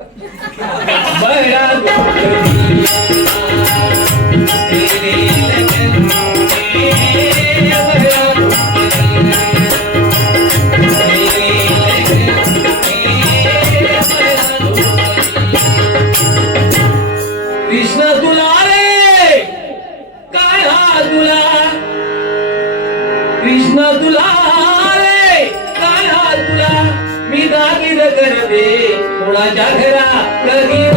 बड़ा गरबे कोणाच्या घरा कधी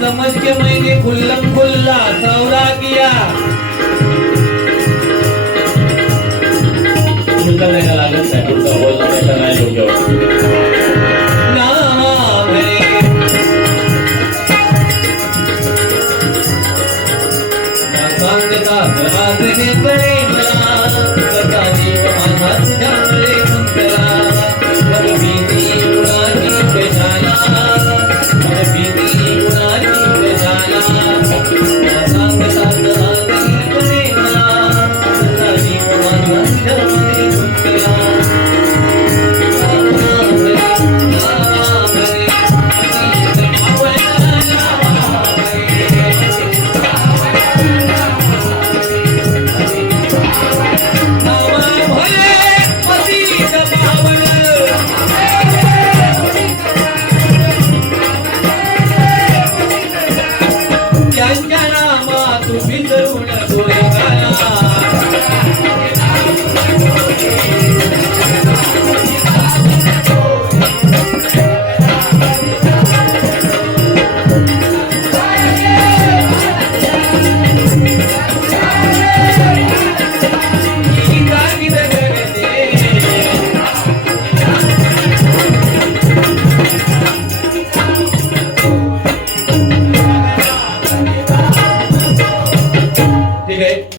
समझ के मैंने खुल्लम खुल्ला सौरा किया। लागत नाही? तुमचा नाही